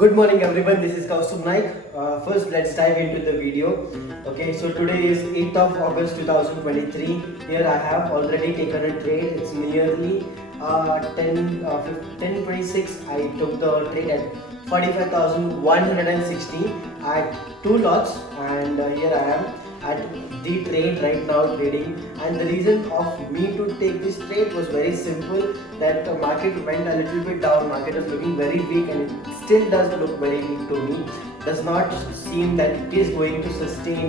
Good morning everyone, this is Kaustubh Naik. First let's dive into the video. Okay, so today is 8th of August 2023. Here I have already taken a trade. It's nearly 10:26. I took the trade at 45,160 at 2 lots, and here I am at the trade right now trading. And the reason of me to take this trade was very simple, that the market went a little bit down. Market is looking very weak and it still does look very weak to me. Does not seem that it is going to sustain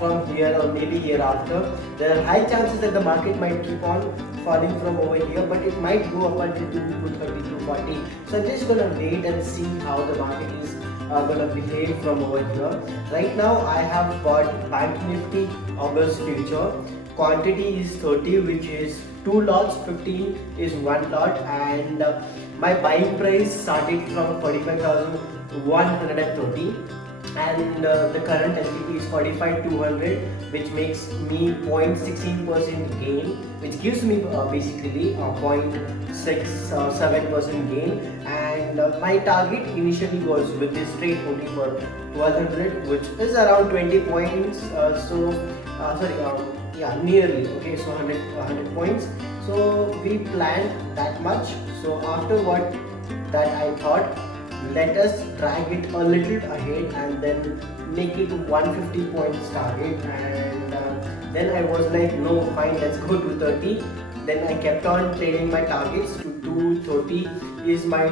from here or maybe hereafter. There are high chances that the market might keep on falling from over here, but it might go up until 230, 240. So I'm just gonna wait and see how the market is gonna behave from over here. Right now I have bought Bank Nifty August future. Quantity is 30, which is 2 lots, 15 is 1 lot, and my buying price started from 45,130, and the current STP is 45,200, which makes me 0.16% gain, which gives me basically 0.67% gain. And my target initially was with this trade only for 1200, which is around 20 points. Nearly. Okay, so 100 points. So we planned that much. So after what that I thought, let us drag it a little ahead and then make it 150 points target. And then I was like, no, fine, let's go to 30. Then I kept on trading my targets to 230 is my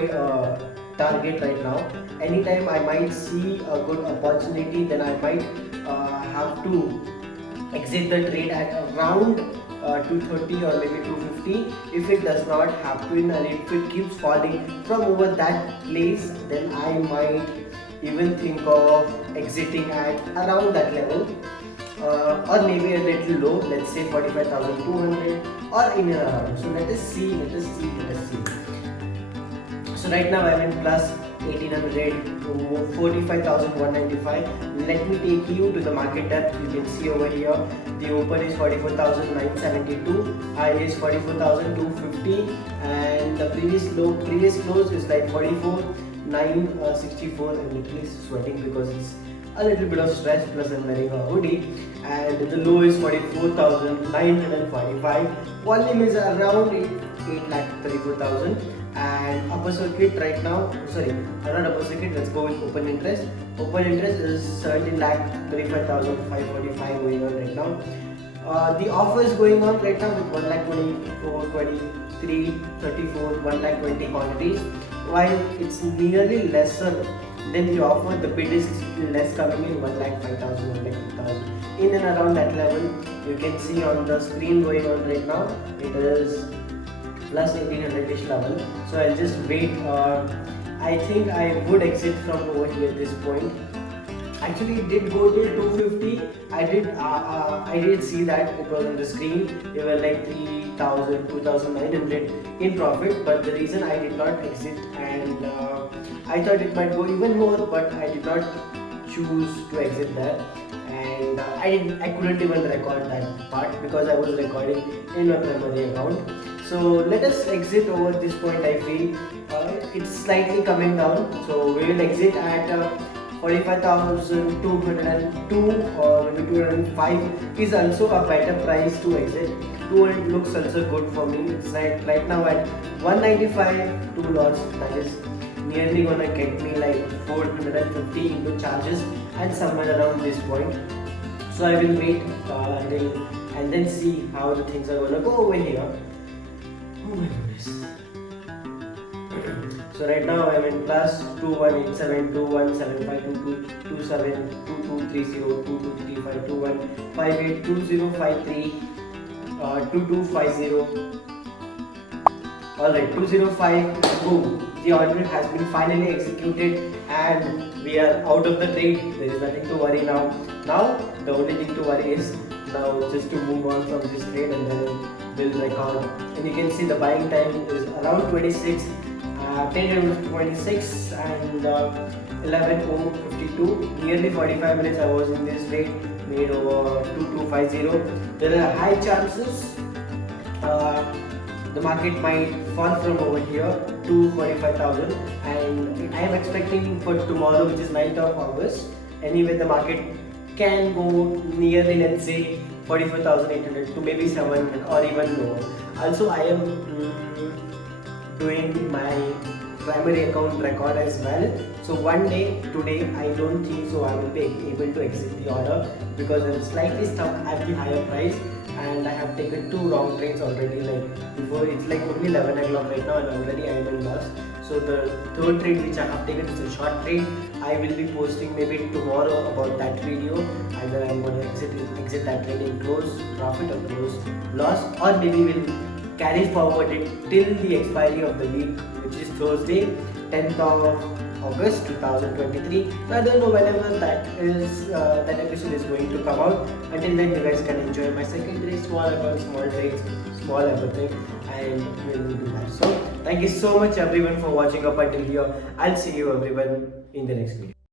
target right now. Anytime I might see a good opportunity, then I might have to exit the trade at around 230 or maybe 250. If it does not happen and if it keeps falling from over that place, then I might even think of exiting at around that level, or maybe a little low, let's say 45,200 or in and around. So let us see. So right now I'm in plus 1800 to 45,195. Let me take you to the market depth. You can see over here the open is 44,972, high is 44,250, and the previous close is like 44,964. I'm literally sweating because it's a little bit of stress, plus I'm wearing a hoodie. And the low is 44,945. Volume is around 8,34,000. And upper circuit right now, not upper circuit, let's go with open interest. Open interest is 17,35,545 going on right now. The offer is going on right now with 1,24, 23, 34, 1,20 quantities. While it's nearly lesser than the offer, the bid is less coming in, 1,05,000, 1,02,000. In and around that level, you can see on the screen going on right now, it is plus 1800-ish level. So I'll just wait. I think I would exit from over here at this point. Actually it did go till 250. I did see that it was on the screen. They were like 3,000, 2,900 in profit, but the reason I did not exit, and I thought it might go even more, but I did not choose to exit there. And I couldn't even record that part because I was recording in my primary account. So let us exit over this point. I feel it's slightly coming down, so we will exit at 45,202 or maybe 205 is also a better price to exit. 200 looks also good for me. It's right now at 195, 2 lots. That is nearly gonna get me like 450 into charges and somewhere around this point. So I will wait and then see how the things are gonna go over here. Oh my goodness. So right now I'm in plus 2187, 2175, 2227, 2230, 2235, 2158, 2053, 2250. Alright, 205, boom. The order has been finally executed and we are out of the trade. There is nothing to worry now. Now the only thing to worry is now just to move on from this trade, and then we'll record. And you can see the buying time is around 26, 10:26 and 11:52. Nearly 45 minutes I was in this trade, made over 2250. There are high chances the market might fall from over here to 45,000, and I am expecting for tomorrow, which is 9th of August. Anyway, the market can go nearly, let's say, 44,800 to maybe 700 or even lower. Also, I am doing my primary account record as well. So one day today, I don't think so I will be able to exit the order because I'm slightly stuck at the higher price, and I have taken two wrong trades already. Like before, it's like only 11 o'clock right now, and already I am in loss. So the third trade which I have taken is a short trade. I will be posting maybe tomorrow about that video. Either I'm going to exit that trade in close profit or close loss, or maybe we'll carry forward it till the expiry of the week, which is Thursday, 10th of August 2023. So I don't know whenever that episode is going to come out. Until then, you guys can enjoy my secondary small account, small trades, small everything, and we'll do that. So thank you so much everyone for watching up until here. I'll see you everyone in the next video.